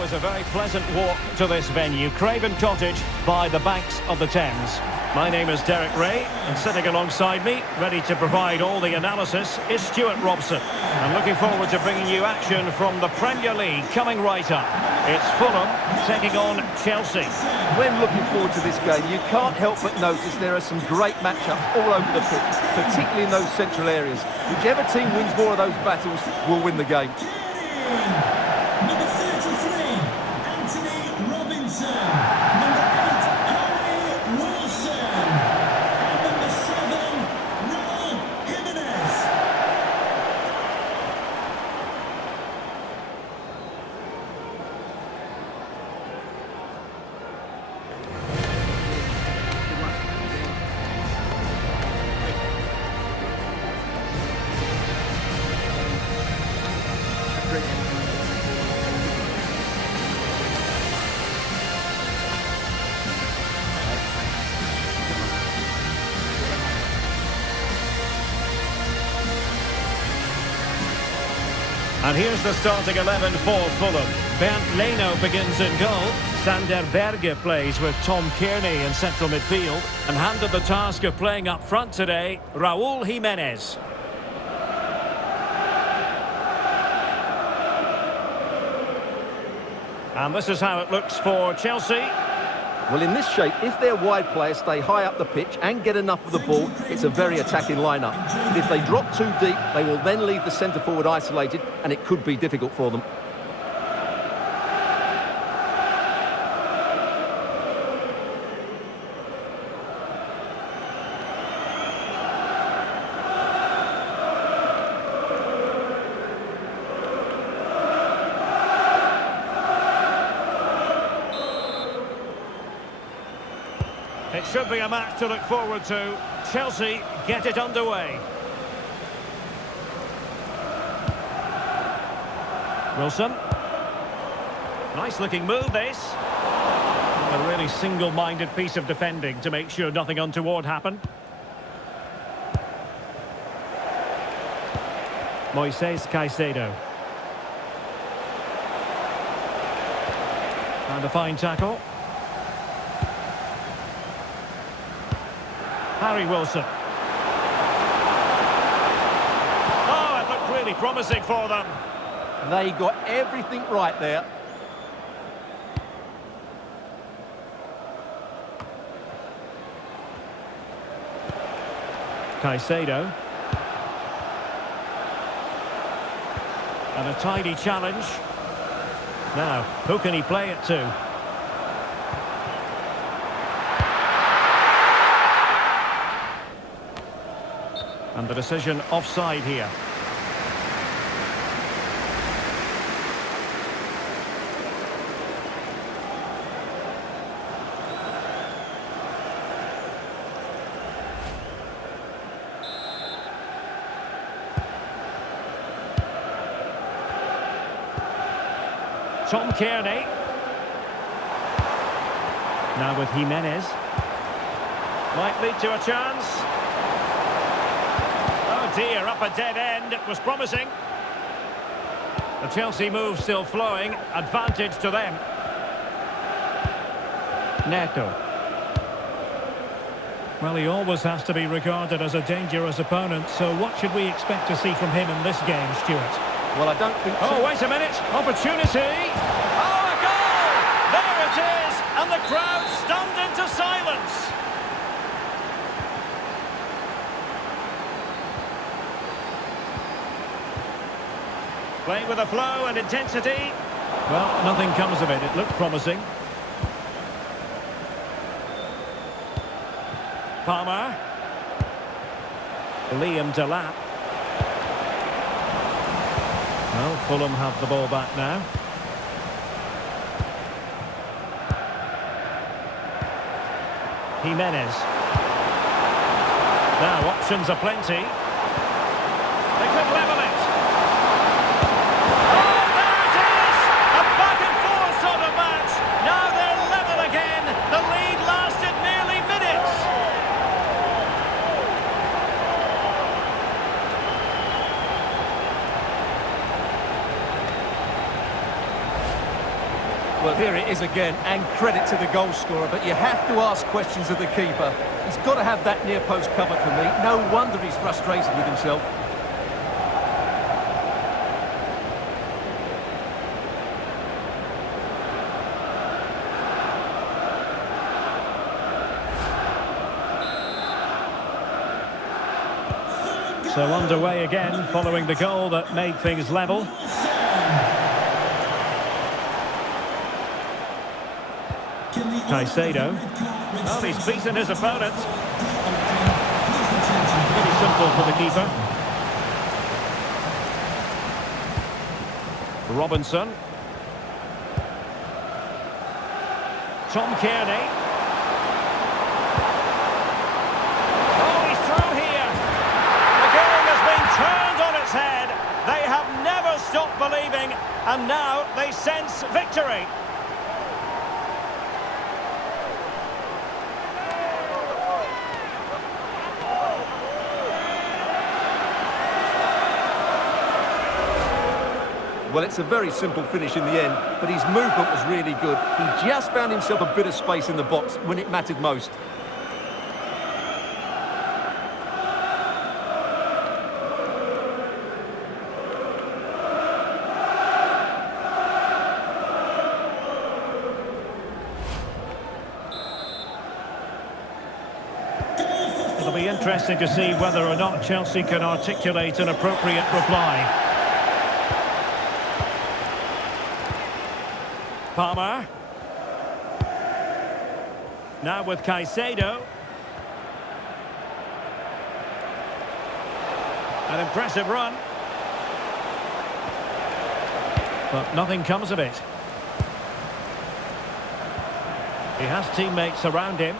always a very pleasant walk to this venue, Craven Cottage, by the banks of the Thames. My name is Derek Ray, and sitting alongside me, ready to provide all the analysis, is Stuart Robson. I'm looking forward to bringing you action from the Premier League coming right up. It's Fulham taking on Chelsea. When looking forward to this game, you can't help but notice there are some great matchups all over the pitch, particularly in those central areas. Whichever team wins more of those battles will win the game. Number 33, Anthony Robinson. Number 8, Harry Wilson. And number 7, Raul Jimenez. And here's the starting 11 for Fulham. Bernd Leno begins in goal. Sander Berge plays with Tom Kearney in central midfield. And handed the task of playing up front today, Raul Jimenez. And this is how it looks for Chelsea. Well, in this shape, if their wide players stay high up the pitch and get enough of the ball, it's a very attacking lineup. But if they drop too deep, they will then leave the centre-forward isolated, and it could be difficult for them. It should be a match to look forward to. Chelsea get it underway. Wilson. Nice looking move, this. A really single-minded piece of defending to make sure nothing untoward happened. Moises Caicedo. And a fine tackle. Harry Wilson. Oh, it looked really promising for them. They got everything right there. Caicedo. And a tidy challenge. Now, who can he play it to? And the decision offside here. Tom Kearney. Now with Jimenez. Might lead to a chance. Oh dear, up a dead end. It was promising. The Chelsea move still flowing. Advantage to them. Neto. Well, he always has to be regarded as a dangerous opponent, so what should we expect to see from him in this game, Stuart? Well, I don't think... Oh, wait a minute. Opportunity. Oh, a goal! There it is! And the crowd stunned into silence. Playing with a flow and intensity. Well, nothing comes of it. It looked promising. Palmer. Liam Delap. Well, Fulham have the ball back now. Jimenez. Now, options aplenty. They could level it. Oh, there it is! A back-and-forth sort of match. Now they're level again. The lead lasted nearly minutes. Here it is again, and credit to the goal scorer, but you have to ask questions of the keeper. He's got to have that near post covered for me. No wonder he's frustrated with himself. So underway again, following the goal that made things level. Caicedo. Well, he's beaten his opponent. Pretty simple for the keeper. Robinson. Tom Kearney. Oh, he's through here. The game has been turned on its head. They have never stopped believing, and now they sense victory. Well, it's a very simple finish in the end, but his movement was really good. He just found himself a bit of space in the box when it mattered most. It'll be interesting to see whether or not Chelsea can articulate an appropriate reply. Palmer. Now with Caicedo. An impressive run. But nothing comes of it. He has teammates around him.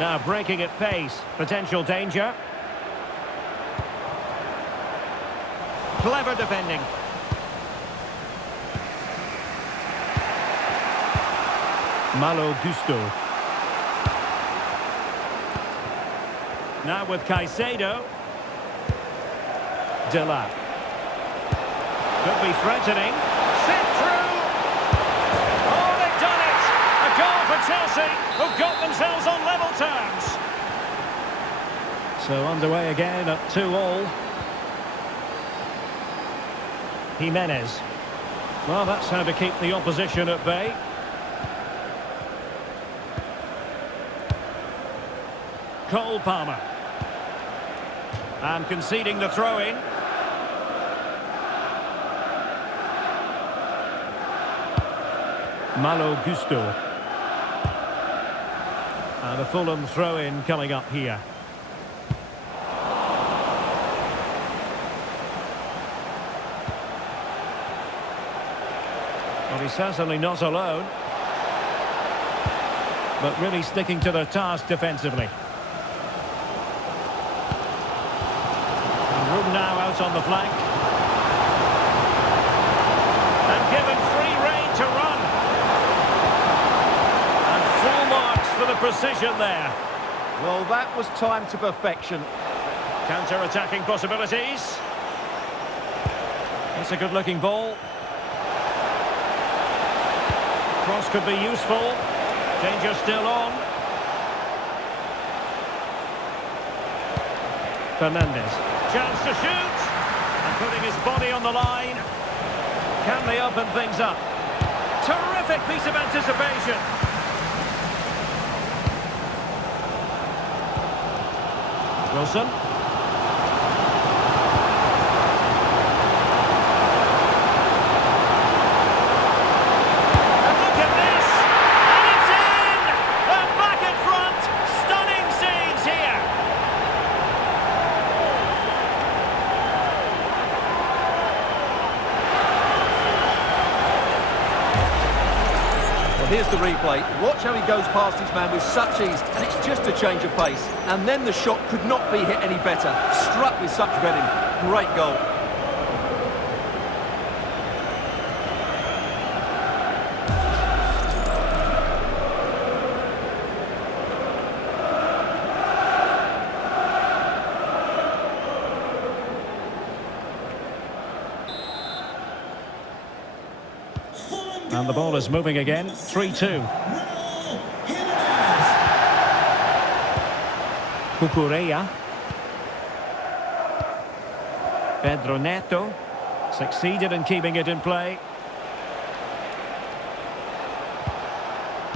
Now breaking at pace. Potential danger. Clever defending. Malo Gusto. Now with Caicedo. Dela. Could be threatening. Sent through. Oh, they've done it! A goal for Chelsea, who've got themselves on level terms. So underway again at 2-2. Jimenez. Well, that's how to keep the opposition at bay. Cole Palmer. And conceding the throw-in. Malo Gusto. And a Fulham throw-in coming up here. Well, he's certainly not alone. But really sticking to their task defensively. And room now out on the flank. And given free rein to run. And full marks for the precision there. Well, that was timed to perfection. Counter-attacking possibilities. It's a good-looking ball. Cross could be useful. Danger still on. Fernandes. Chance to shoot. And putting his body on the line. Can they open things up? Terrific piece of anticipation. Wilson. Here's the replay. Watch how he goes past his man with such ease, and it's just a change of pace. And then the shot could not be hit any better. Struck with such venom. Great goal. And the ball is moving again. 3-2. Raul Jimenez. Cucurella. Pedro Neto succeeded in keeping it in play.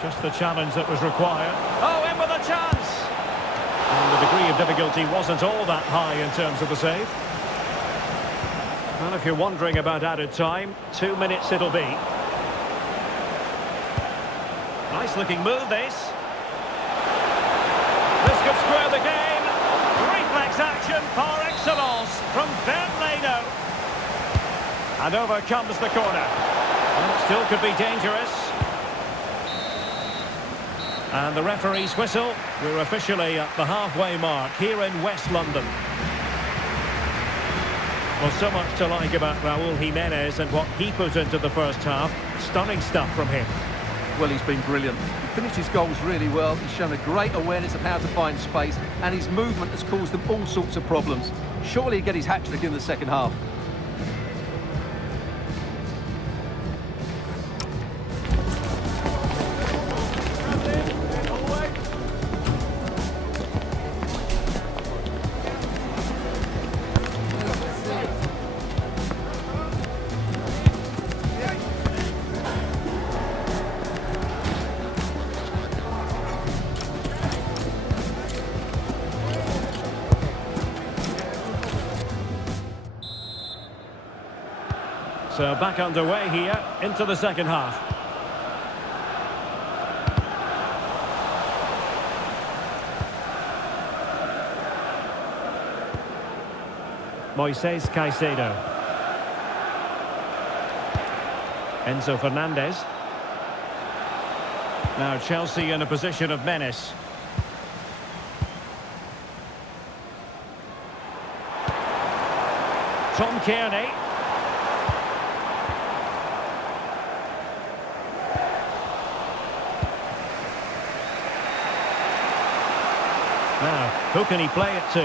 Just the challenge that was required. Oh, in with a chance! And the degree of difficulty wasn't all that high in terms of the save. Well, if you're wondering about added time, 2 minutes it'll be. Nice looking move, this. This could square the game. Reflex action par excellence from Bernardo. And over comes the corner. And it still could be dangerous. And the referee's whistle. We're officially at the halfway mark here in West London. Well, so much to like about Raul Jimenez and what he put into the first half. Stunning stuff from him. Well, he's been brilliant. He finished his goals really well. He's shown a great awareness of how to find space, and his movement has caused them all sorts of problems. Surely he'll get his hat-trick in the second half. So back underway here into the second half. Moises Caicedo. Enzo Fernandez. Now Chelsea in a position of menace. Tom Kearney. Now, who can he play it to?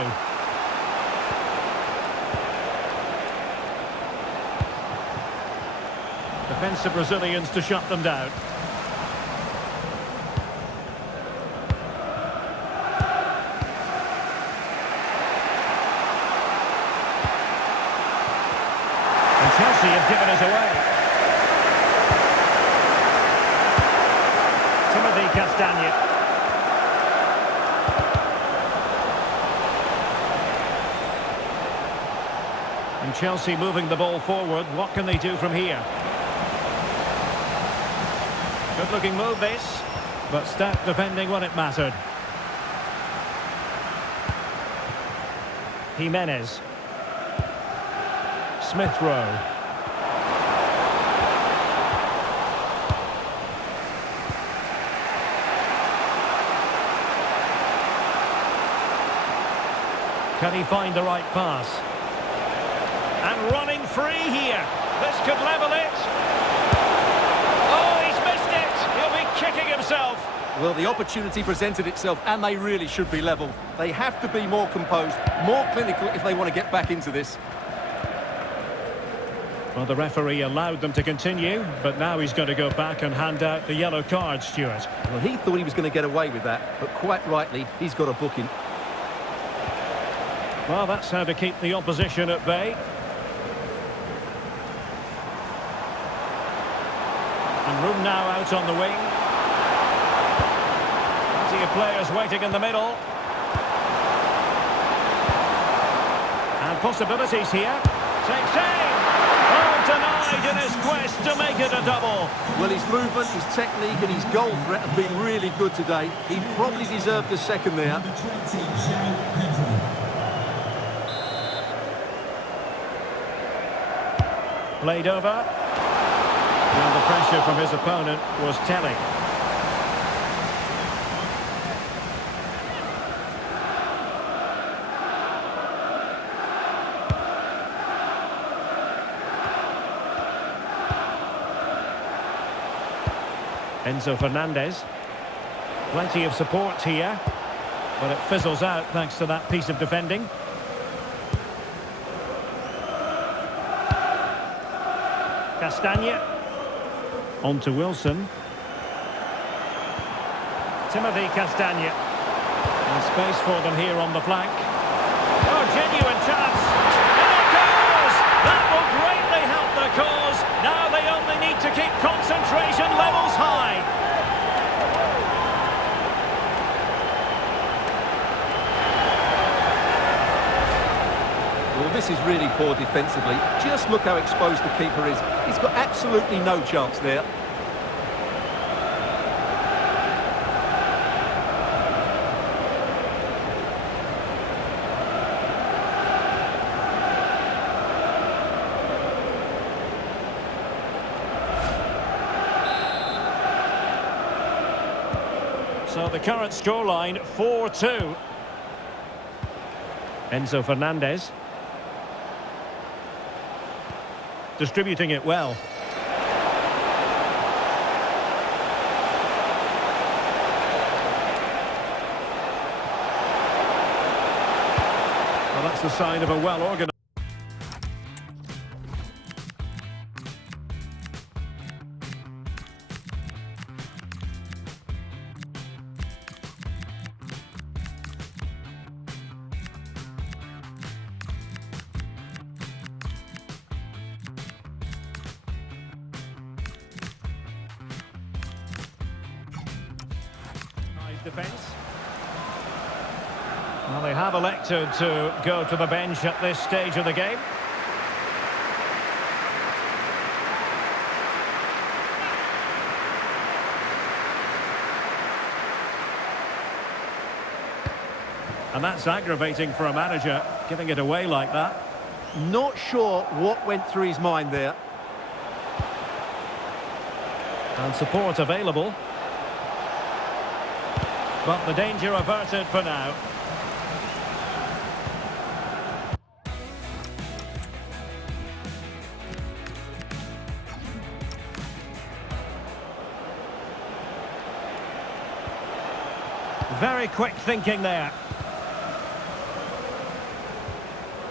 Defensive Brazilians to shut them down. And Chelsea have given us away. Timothy Castagne. And Chelsea moving the ball forward. What can they do from here? Good looking move this, but stout defending when it mattered. Jimenez. Smith Rowe. Can he find the right pass? And running free here. This could level it. Oh, he's missed it. He'll be kicking himself. Well, the opportunity presented itself, and they really should be level. They have to be more composed, more clinical if they want to get back into this. Well, the referee allowed them to continue, but now he's going to go back and hand out the yellow card, Stuart. Well, he thought he was going to get away with that, but quite rightly, he's got a booking. Well, that's how to keep the opposition at bay. And room now out on the wing. Plenty of players waiting in the middle. And possibilities here. Takes aim. Oh, denied in his quest to make it a double. Well, his movement, his technique and his goal threat have been really good today. He probably deserved a second there. Number 20, João Pedro. Played over. And the pressure from his opponent was telling. Enzo Fernandez. Plenty of support here, but it fizzles out thanks to that piece of defending. Castagne. On to Wilson. Timothy Castagne. And space for them here on the flank. Oh, genuine chance. And it goes! That will greatly help the cause. Now they only need to keep concentration levels high. Well, this is really poor defensively. Just look how exposed the keeper is. He's got absolutely no chance there. So the current scoreline, 4-2. Enzo Fernandez. Distributing it well. Well, that's the sign of a well-organised... defence. Well, they have elected to go to the bench at this stage of the game. And that's aggravating for a manager, giving it away like that. Not sure what went through his mind there. And support available. But the danger averted for now. Very quick thinking there.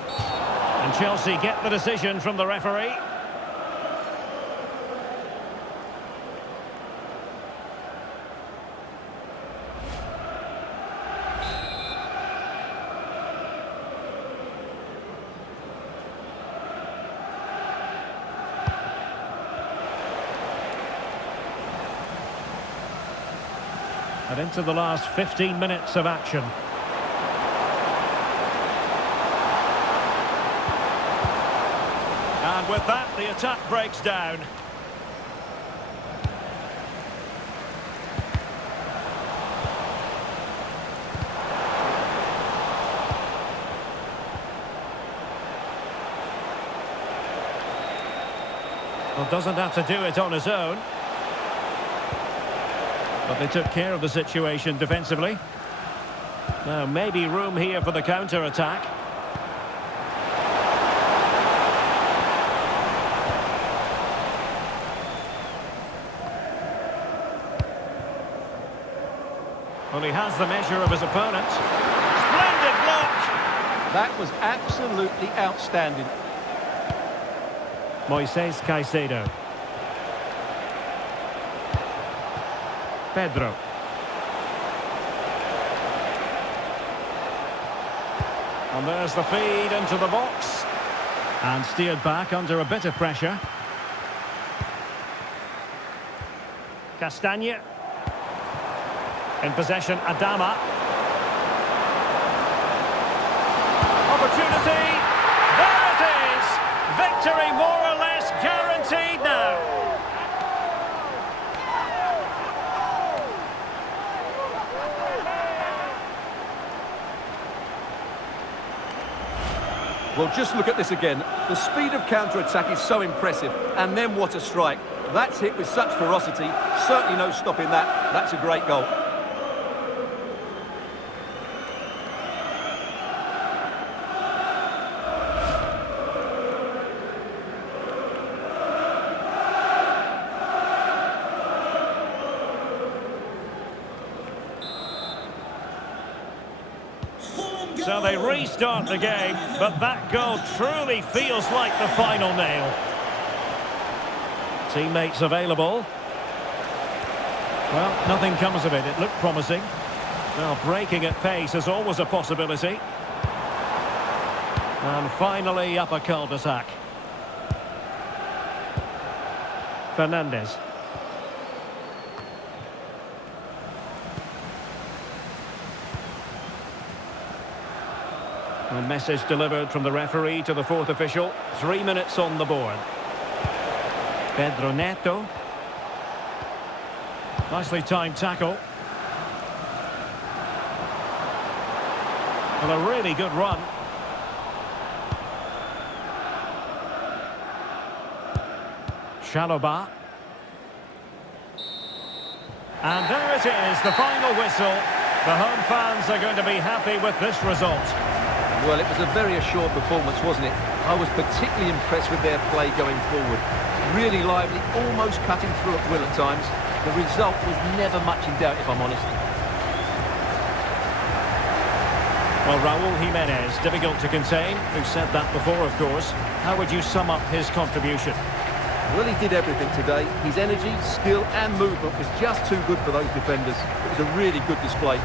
And Chelsea get the decision from the referee. And into the last 15 minutes of action. And with that, the attack breaks down. Well, doesn't have to do it on his own. But they took care of the situation defensively. Now, maybe room here for the counter-attack. Well, he has the measure of his opponent. Splendid block! That was absolutely outstanding. Moises Caicedo. Pedro. And there's the feed into the box. And steered back under a bit of pressure. Castagne. In possession, Adama. Opportunity. There it is. Victory more or less guaranteed now. Well, just look at this again. The speed of counter-attack is so impressive. And then what a strike. That's hit with such ferocity. Certainly no stopping that. That's a great goal. So they restart the game, but that goal truly feels like the final nail. Teammates available. Well, nothing comes of it. It looked promising. Well, breaking at pace is always a possibility. And finally up a cul-de-sac. Fernandez. A message delivered from the referee to the fourth official. 3 minutes on the board. Pedro Neto. Nicely timed tackle. Well, a really good run. Chalobah. And there it is, the final whistle. The home fans are going to be happy with this result. Well, it was a very assured performance, wasn't it? I was particularly impressed with their play going forward. Really lively, almost cutting through at will at times. The result was never much in doubt, if I'm honest. Well, Raúl Jiménez, difficult to contain. We've said that before, of course. How would you sum up his contribution? Well, he did everything today. His energy, skill and movement was just too good for those defenders. It was a really good display.